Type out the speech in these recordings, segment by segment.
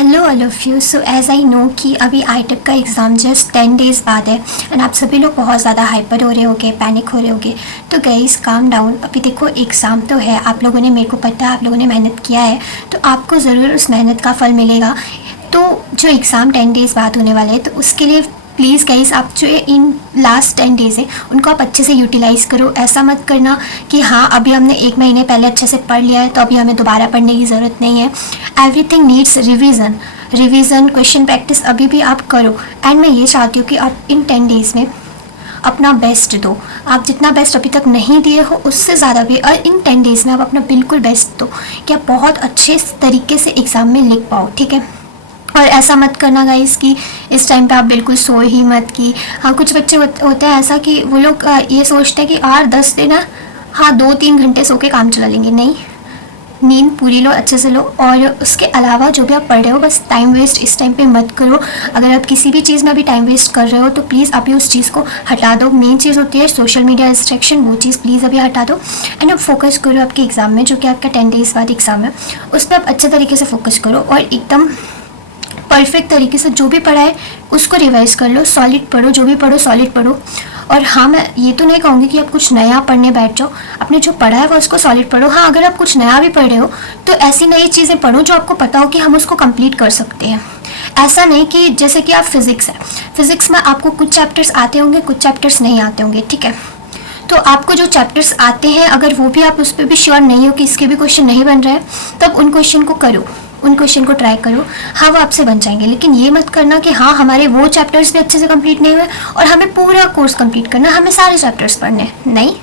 Hello all of you. So as I know कि अभी आईटेक का एग्ज़ाम जस्ट 10 डेज़ बाद है एंड आप सभी लोग बहुत ज़्यादा हाइपर हो रहे होगे, पैनिक हो रहे होगे। तो गाइस काम डाउन। अभी देखो एग्ज़ाम तो है, आप लोगों ने, मेरे को पता है आप लोगों ने मेहनत किया है, तो आपको ज़रूर उस मेहनत का फल मिलेगा। तो जो एग्ज़ाम 10 डेज़ बाद होने वाले हैं, तो उसके लिए प्लीज़ गाइस आप जो इन लास्ट 10 डेज़ है उनको आप अच्छे से यूटिलाइज़ करो। ऐसा मत करना कि हाँ अभी हमने 1 महीने पहले अच्छे से पढ़ लिया है तो अभी हमें दोबारा पढ़ने की ज़रूरत नहीं है। Everything needs revision question practice अभी भी आप करो। एंड मैं ये चाहती हूँ कि आप इन 10 डेज़ में अपना बेस्ट दो। आप जितना बेस्ट अभी तक नहीं दिए हो उससे ज़्यादा भी, और इन 10 डेज़ में आप अपना बिल्कुल बेस्ट दो कि आप बहुत अच्छे तरीके से एग्ज़ाम में लिख पाओ, ठीक है। और ऐसा मत करना गाइस कि इस टाइम पे आप बिल्कुल सो ही मत। कि हाँ कुछ बच्चे होते हैं ऐसा कि वो लोग ये सोचते हैं कि 8-10 दिन है, हाँ 2-3 घंटे सो के काम चला लेंगे। नहीं, नींद पूरी लो, अच्छे से लो। और उसके अलावा जो भी आप पढ़ रहे हो बस टाइम वेस्ट इस टाइम पे मत करो। अगर आप किसी भी चीज़ में अभी टाइम वेस्ट कर रहे हो तो प्लीज़ अभी उस चीज़ को हटा दो। मेन चीज़ होती है सोशल मीडिया डिस्ट्रैक्शन, वो चीज़ प्लीज़ अभी हटा दो एंड अब फोकस करो आपके एग्ज़ाम में, जो कि आपका 10 डेज़ बाद एग्ज़ाम है। उस पर आप अच्छे तरीके से फोकस करो और एकदम परफेक्ट तरीके से जो भी पढ़ा है उसको रिवाइज कर लो। सॉलिड पढ़ो, जो भी पढ़ो सॉलिड पढ़ो। और हाँ मैं ये तो नहीं कहूँगी कि आप कुछ नया पढ़ने बैठ जाओ, आपने जो पढ़ा है वो उसको सॉलिड पढ़ो। हाँ अगर आप कुछ नया भी पढ़ रहे हो तो ऐसी नई चीज़ें पढ़ो जो आपको पता हो कि हम उसको कंप्लीट कर सकते हैं। ऐसा नहीं कि जैसे कि आप फिज़िक्स है, फिज़िक्स में आपको कुछ चैप्टर्स आते होंगे, कुछ चैप्टर्स नहीं आते होंगे, ठीक है। तो आपको जो चैप्टर्स आते हैं अगर वो भी आप उस पर भी श्योर नहीं हो कि इसके भी क्वेश्चन नहीं बन रहे हैं, तब उन क्वेश्चन को करो, उन क्वेश्चन को ट्राई करो। हाँ वो आपसे बन जाएंगे, लेकिन ये मत करना कि हाँ हमारे वो चैप्टर्स भी अच्छे से कंप्लीट नहीं हुए और हमें पूरा कोर्स कंप्लीट करना, हमें सारे चैप्टर्स पढ़ने। नहीं,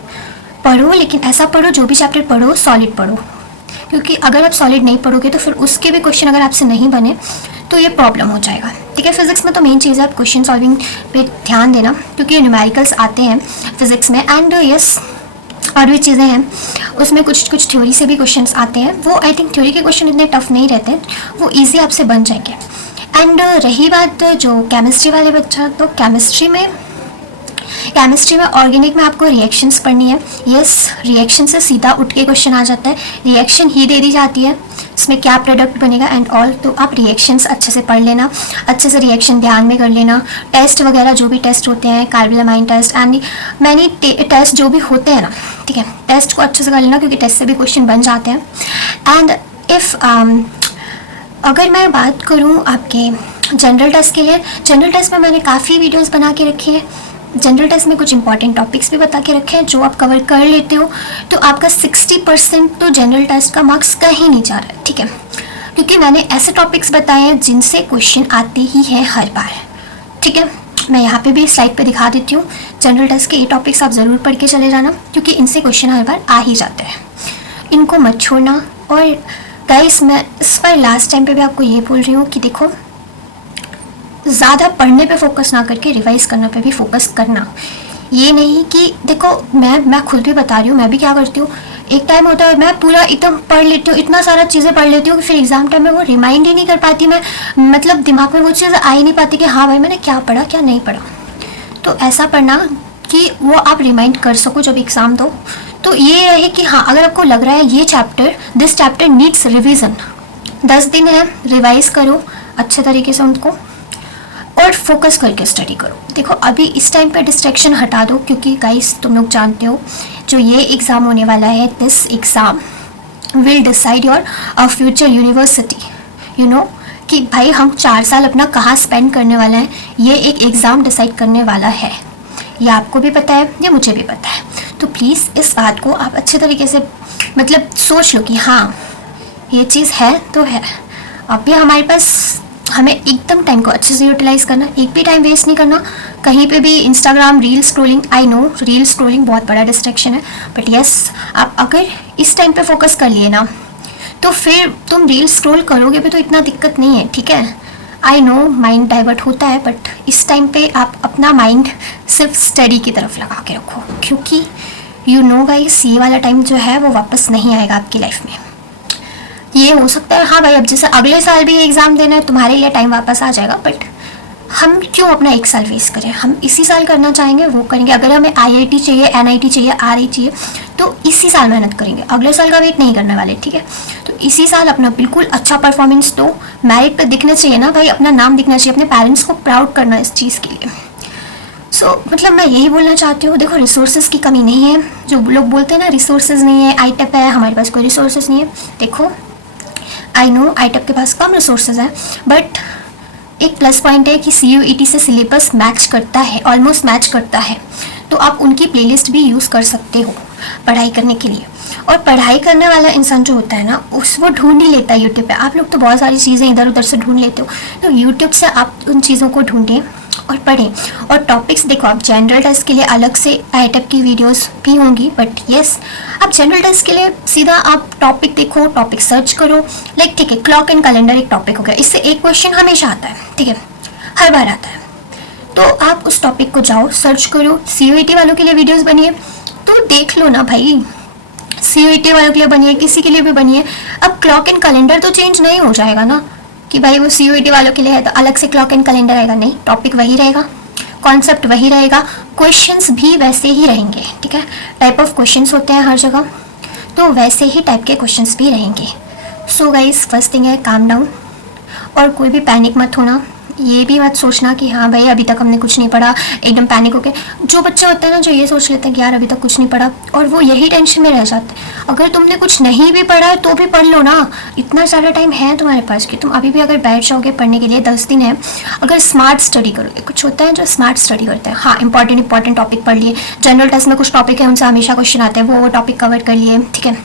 पढ़ो लेकिन ऐसा पढ़ो, जो भी चैप्टर पढ़ो सॉलिड पढ़ो। क्योंकि अगर आप सॉलिड नहीं पढ़ोगे तो फिर उसके भी क्वेश्चन अगर आपसे नहीं बने तो ये प्रॉब्लम हो जाएगा, ठीक है। फिजिक्स में तो मेन चीज़ है आप क्वेश्चन सॉल्विंग पे ध्यान देना, क्योंकि न्यूमेरिकल्स आते हैं फिजिक्स में। एंड यस और भी चीज़ें हैं उसमें, कुछ थ्योरी से भी क्वेश्चंस आते हैं। वो आई थिंक थ्योरी के क्वेश्चन इतने टफ नहीं रहते, वो इजी आपसे बन जाएंगे। एंड रही बात जो केमिस्ट्री वाले बच्चा, तो केमिस्ट्री में ऑर्गेनिक में आपको रिएक्शंस पढ़नी है। यस, रिएक्शन से सीधा उठ के क्वेश्चन आ जाता है, रिएक्शन ही दे दी जाती है, इसमें क्या प्रोडक्ट बनेगा एंड ऑल। तो आप रिएक्शंस अच्छे से पढ़ लेना, अच्छे से रिएक्शन ध्यान में कर लेना। टेस्ट वगैरह जो भी टेस्ट होते हैं, कार्बोलामाइन टेस्ट एंड मैनी टेस्ट जो भी होते हैं ना, ठीक है, टेस्ट को अच्छे से कर लेना क्योंकि टेस्ट से भी क्वेश्चन बन जाते हैं। एंड इफ़ अगर मैं बात करूँ आपके जनरल टेस्ट के लिए, जनरल टेस्ट में मैंने काफ़ी वीडियोज़ बना के रखी है। जनरल टेस्ट में कुछ इंपॉर्टेंट टॉपिक्स भी बता के रखे हैं, जो आप कवर कर लेते हो तो आपका 60% तो जनरल टेस्ट का मार्क्स कहीं नहीं जा रहा है, ठीक है। क्योंकि मैंने ऐसे टॉपिक्स बताए हैं जिनसे क्वेश्चन आते ही हैं हर बार, ठीक है। मैं यहाँ पे भी स्लाइड पे दिखा देती हूँ। जनरल टेस्ट के ये टॉपिक्स आप ज़रूर पढ़ के चले जाना, क्योंकि इनसे क्वेश्चन हर बार आ ही जाते हैं, इनको मत छोड़ना। और गाइस मैं इस बार लास्ट टाइम पे भी आपको ये बोल रही हूँ कि देखो ज़्यादा पढ़ने पे फोकस ना करके रिवाइज करने पे भी फोकस करना। ये नहीं कि देखो मैं खुद भी बता रही हूँ, मैं भी क्या करती हूँ, एक टाइम होता है मैं पूरा एकदम पढ़ लेती हूँ, इतना सारा चीज़ें पढ़ लेती हूँ कि फिर एग्ज़ाम टाइम में वो रिमाइंड ही नहीं कर पाती मैं, मतलब दिमाग में वो चीज़ आ ही नहीं पाती कि हाँ भाई मैंने क्या पढ़ा क्या नहीं पढ़ा। तो ऐसा पढ़ना कि वो आप रिमाइंड कर सको जब एग्ज़ाम दो। तो ये रहे कि हाँ अगर आपको लग रहा है ये chapter, this chapter needs revision, 10 दिन है, रिवाइज़ करो अच्छे तरीके से उनको और फोकस करके स्टडी करो। देखो अभी इस टाइम पे डिस्ट्रैक्शन हटा दो, क्योंकि गाइस तुम लोग जानते हो जो ये एग्ज़ाम होने वाला है, this exam will decide your future university. You know कि भाई हम 4 साल अपना कहाँ स्पेंड करने वाले हैं, ये एक एग्ज़ाम डिसाइड करने वाला है। ये आपको भी पता है, ये मुझे भी पता है। तो प्लीज़ इस बात को आप अच्छे तरीके से मतलब सोच लो कि हाँ ये चीज़ है तो है। अभी हमारे पास हमें एकदम टाइम को अच्छे से यूटिलाइज़ करना, एक भी टाइम वेस्ट नहीं करना कहीं पे भी। Instagram reel scrolling, I know reel scrolling बहुत बड़ा डिस्ट्रैक्शन है, बट यस आप अगर इस टाइम पे फोकस कर लिए ना तो फिर तुम रील स्क्रॉल करोगे भी तो इतना दिक्कत नहीं है, ठीक है। आई नो माइंड डाइवर्ट होता है, बट इस टाइम पे आप अपना माइंड सिर्फ स्टडी की तरफ लगा के रखो, क्योंकि यू नो गाइस ये वाला टाइम जो है वो वापस नहीं आएगा आपकी लाइफ में। ये हो सकता है हाँ भाई अब जैसे अगले साल भी एग्ज़ाम देना है तुम्हारे लिए टाइम वापस आ जाएगा, बट हम क्यों अपना 1 साल वेस्ट करें, हम इसी साल करना चाहेंगे वो करेंगे। अगर हमें IIT चाहिए, NIT चाहिए, RI चाहिए तो इसी साल मेहनत करेंगे, अगले साल का वेट नहीं करने वाले, ठीक है। तो इसी साल अपना बिल्कुल अच्छा परफॉर्मेंस दो, मेरिट पे दिखना चाहिए ना भाई, अपना नाम दिखना चाहिए, अपने पेरेंट्स को प्राउड करना इस चीज़ के लिए। मतलब मैं यही बोलना चाहती हूँ, देखो रिसोर्सेज की कमी नहीं है। जो लोग बोलते हैं ना रिसोर्सेज नहीं है, आईटेप है, हमारे पास कोई रिसोर्सेज नहीं है। देखो आई नो आईटेप के पास कम रिसोर्सेज है, बट एक प्लस पॉइंट है कि CUET से सिलेबस मैच करता है, ऑलमोस्ट मैच करता है, तो आप उनकी प्लेलिस्ट भी यूज़ कर सकते हो पढ़ाई करने के लिए। और पढ़ाई करने वाला इंसान जो होता है ना, वो ढूंढ ही लेता है यूट्यूब पे। आप लोग तो बहुत सारी चीज़ें इधर उधर से ढूंढ लेते हो, तो यूट्यूब से आप उन चीज़ों को ढूंढें और पढ़ें। और टॉपिक्स देखो, आप जनरल टेस्ट के लिए अलग से आईटेप की वीडियोस भी होंगी, बट यस आप जनरल टेस्ट के लिए सीधा आप टॉपिक देखो, टॉपिक सर्च करो। लाइक ठीक है, क्लॉक एंड कैलेंडर एक टॉपिक हो गया, इससे एक क्वेश्चन हमेशा आता है, ठीक है, हर बार आता है, तो आप उस टॉपिक को जाओ सर्च करो। CUET वालों के लिए वीडियोस बनिए तो देख लो ना भाई, CUET वालों के लिए बनिए, किसी के लिए भी बनिए। अब क्लॉक एंड कैलेंडर तो चेंज नहीं हो जाएगा ना कि भाई वो CUET वालों के लिए है तो अलग से क्लॉक एंड कैलेंडर आएगा, नहीं, टॉपिक वही रहेगा, कॉन्सेप्ट वही रहेगा, क्वेश्चंस भी वैसे ही रहेंगे, ठीक है। टाइप ऑफ क्वेश्चंस होते हैं हर जगह, तो वैसे ही टाइप के क्वेश्चंस भी रहेंगे। सो गाइस, फर्स्ट थिंग है काम डाउन, और कोई भी पैनिक मत होना। ये भी मत सोचना कि हाँ भाई अभी तक हमने कुछ नहीं पढ़ा, एकदम पैनिक होके। जो बच्चे होते हैं ना जो ये सोच लेते हैं कि यार अभी तक कुछ नहीं पढ़ा, और वो यही टेंशन में रह जाते हैं। अगर तुमने कुछ नहीं भी पढ़ा है तो भी पढ़ लो ना, इतना सारा टाइम है तुम्हारे पास कि तुम अभी भी अगर बैठ जाओगे पढ़ने के लिए, 10 दिन है, अगर स्मार्ट स्टडी करोगे। कुछ होता है जो स्मार्ट स्टडी करते हैं, हाँ इंपॉर्टेंट टॉपिक पढ़ लिए, जनरल टेस्ट में कुछ टॉपिक है उनसे हमेशा क्वेश्चन आते हैं, वो टॉपिक कवर कर लिए, ठीक है।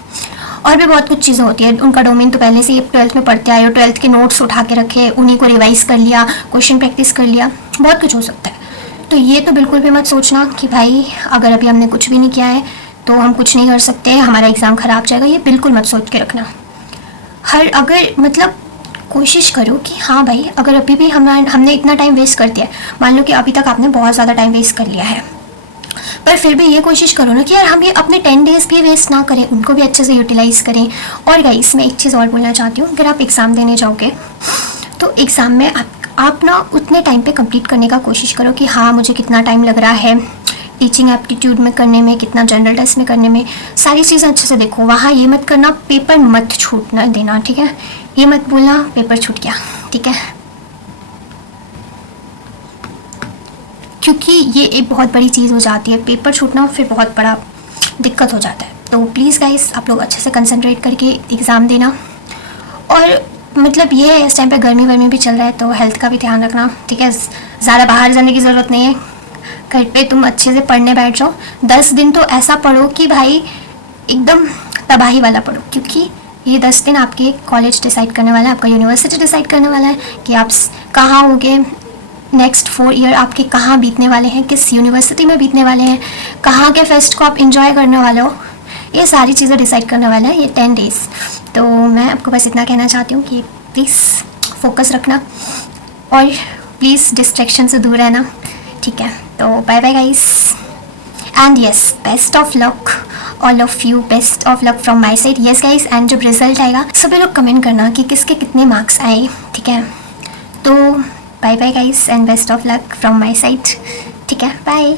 और भी बहुत कुछ चीज़ें होती है, उनका डोमेन तो पहले से ही 12th में पढ़ते आए हो, 12th के नोट्स उठा के रखे, उन्हीं को रिवाइज कर लिया, क्वेश्चन प्रैक्टिस कर लिया, बहुत कुछ हो सकता है। तो ये तो बिल्कुल भी मत सोचना कि भाई अगर अभी हमने कुछ भी नहीं किया है तो हम कुछ नहीं कर सकते, हमारा एग्ज़ाम ख़राब जाएगा, ये बिल्कुल मत सोच के रखना। मतलब कोशिश करो कि हाँ भाई अगर अभी भी हमने इतना टाइम वेस्ट कर दिया है, मान लो कि अभी तक आपने बहुत ज़्यादा टाइम वेस्ट कर लिया है, पर फिर भी ये कोशिश करो ना कि यार हम ये अपने 10 डेज़ भी वेस्ट ना करें, उनको भी अच्छे से यूटिलाइज़ करें। और गाइस मैं एक चीज़ और बोलना चाहती हूँ, अगर आप एग्ज़ाम देने जाओगे तो एग्ज़ाम में आप ना उतने टाइम पे कंप्लीट करने का कोशिश करो कि हाँ मुझे कितना टाइम लग रहा है टीचिंग एप्टीट्यूड में करने में, कितना जनरल टेस्ट में करने में, सारी चीज़ें अच्छे से देखो। वहाँ ये मत करना पेपर मत छूटना देना, ठीक है, ये मत बोलना पेपर छूट गया, ठीक है, क्योंकि ये एक बहुत बड़ी चीज़ हो जाती है, पेपर छूटना फिर बहुत बड़ा दिक्कत हो जाता है। तो प्लीज़ गाइस आप लोग अच्छे से कंसंट्रेट करके एग्ज़ाम देना। और मतलब ये है इस टाइम पे गर्मी वर्मी भी चल रहा है तो हेल्थ का भी ध्यान रखना, ठीक है। ज़्यादा बाहर जाने की ज़रूरत नहीं है, घर पे तुम अच्छे से पढ़ने बैठ जाओ। 10 दिन तो ऐसा पढ़ो कि भाई एकदम तबाही वाला पढ़ो, क्योंकि ये 10 दिन आपके कॉलेज डिसाइड करने वाला है, आपका यूनिवर्सिटी डिसाइड करने वाला है कि आप कहाँ होगे, नेक्स्ट 4 ईयर आपके कहाँ बीतने वाले हैं, किस यूनिवर्सिटी में बीतने वाले हैं, कहाँ के फेस्ट को आप इंजॉय करने वाले हो, ये सारी चीज़ें डिसाइड करने वाला है ये 10 डेज़। तो मैं आपको बस इतना कहना चाहती हूँ कि प्लीज़ फोकस रखना और प्लीज़ डिस्ट्रैक्शन से दूर रहना, ठीक है। तो bye bye guys and yes best of luck all of you, best of luck from my side. Yes guys, and जब रिजल्ट आएगा सभी लोग कमेंट करना कि किसके कितने मार्क्स आए, ठीक है। तो bye bye guys and best of luck from my side, ठीक है, बाय।